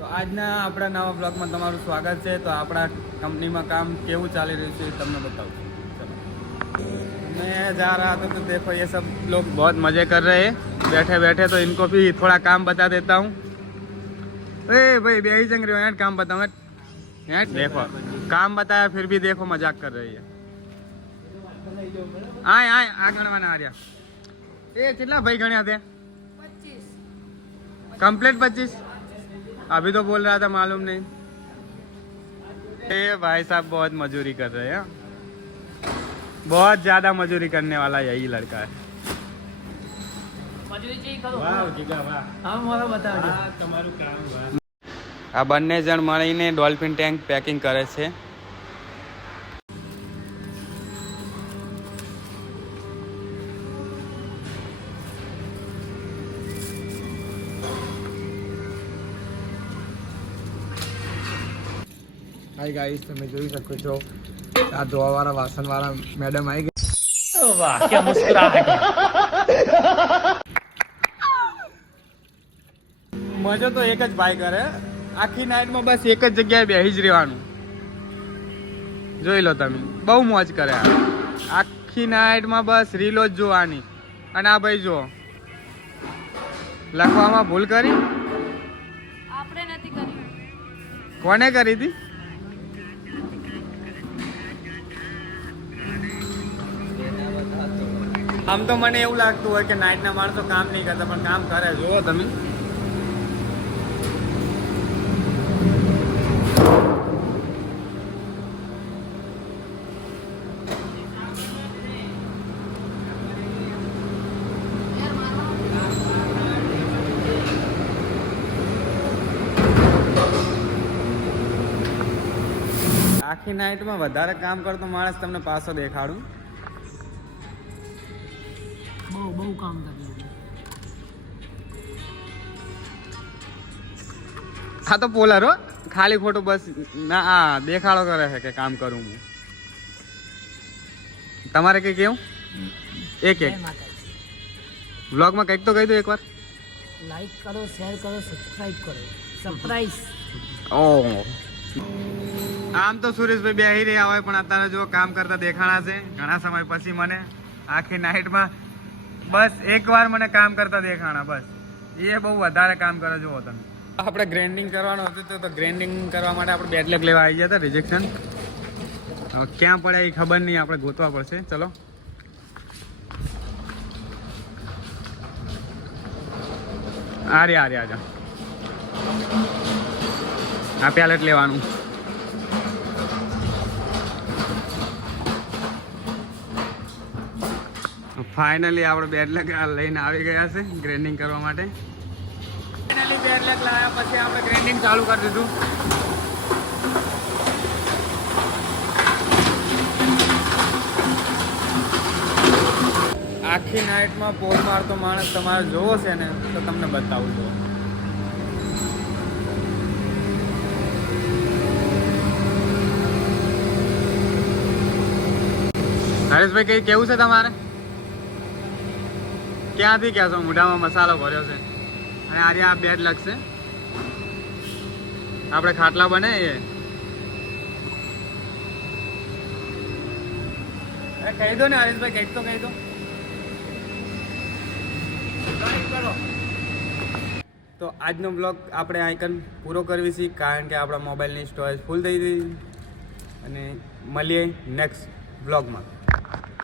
તો આજના આપણા નવા બ્લોગમાં તમારું સ્વાગત છે। તો આપણા કંપनीમાં काम કેવું ચાલી રહ્યું છે તમને बताऊँ। चलो मैं जा रहा था तो देखो ये सब लोग बहुत मज़े कर रहे हैं बैठे बैठे। तो इनको भी थोड़ा काम बता देता हूँ। अरे भाई बेही जंग रहे हो यार, काम बताओ यार। देखो काम बताया फिर भी देखो मजाक कर रही है। आए आए आ गणवाना आ रहा। ए कितना भाई गण्या थे? 25 कंप्लीट 25। अभी तो बोल रहा था मालूम नहीं। ये भाई साहब बहुत मजदूरी कर रहे हैं, बहुत ज्यादा मजदूरी करने वाला यही लड़का है। आ बने जण मळीने डॉल्फिन टेंक पेकिंग करे छे। हाय गाइस, તમે જોઈ શકો છો આ ધોવાવાળા વાસણવાળા મેડમ આવી ગઈ। वाह क्या मुस्कुराहट है। मजा तो एक ज भाई करे। आखी नाइट में बस एक ज जगह बेही ज રહેવાનું। જોઈ લો તમે, બહુ મોજ કરે। આખી નાઇટ માં બસ રીલો જ જોવાની। અને આ ભાઈ જો લખવામાં ભૂલ કરી। આપણે નથી કરી। કોને કરી હતી? આમ તો મને એવું લાગતું હોય કે નાઇટના માણસો કામ નહીં કરતા, પણ કામ કરે। જુઓ તમે, આખી નાઇટમાં વધારે કામ કરતો માણસ તમને પાછો દેખાડું। બહુ કામ કર્યું। હા તો પોલર હો, ખાલી ખોટું બસ ના આ દેખાડો કરે છે કે કામ કરું હું। તમારે કઈ કેવું? એક વ્લોગમાં કંઈક તો કહી દો એકવાર। લાઈક કરો, શેર કરો, સબસ્ક્રાઇબ કરો। સરપ્રાઈઝ। ઓહ, આમ તો સુરેશભાઈ બેહી રહ્યા હોય, પણ અત્યારે જો કામ કરતા દેખાણા છે ઘણા સમય પછી મને। આખી નાઇટમાં બસ એકવાર મને કામ કરતા દેખાણા, બસ એ બહુ વધારે કામ કરે। જુઓ તમે, આપણે ગ્રેન્ડિંગ કરવાનું હતું તો ગ્રેન્ડિંગ કરવા માટે આપણે બેટલેક લેવા આવી ગયા હતા રિજેક્શન। ક્યાં પડે એ ખબર નહીં, આપણે ગોતવા પડશે। ચલો આ જા આ પેલેટ લેવાનું। ફાઇનલી આપણે બેટલેક લઈને આવી ગયા છે ગ્રેન્ડિંગ કરવા માટે। ફાઇનલી બેટલેક લાવ્યા પછી આપણે ગ્રેન્ડિંગ ચાલુ કરી દીધું। આખી નાઇટમાં પોલ મારતો માણસ તમારે જોવો છે ને તો તમને બતાવું છું। હરેશભાઈ કઈ કેવું છે તમારે? ક્યાંથી કહેશો? મોઢામાં મસાલો ભર્યો છે। અને આજે આ બેડ લગશે, આપણે ખાટલા બને એ કહી દો ને હરેશભાઈ, કંઈક તો કહી દો। તો આજનો બ્લોગ આપણે આઈકન પૂરો કરવી છે, કારણ કે આપણા મોબાઈલની સ્ટોરેજ ફૂલ થઈ ગઈ। અને મળીએ નેક્સ્ટ બ્લોગમાં।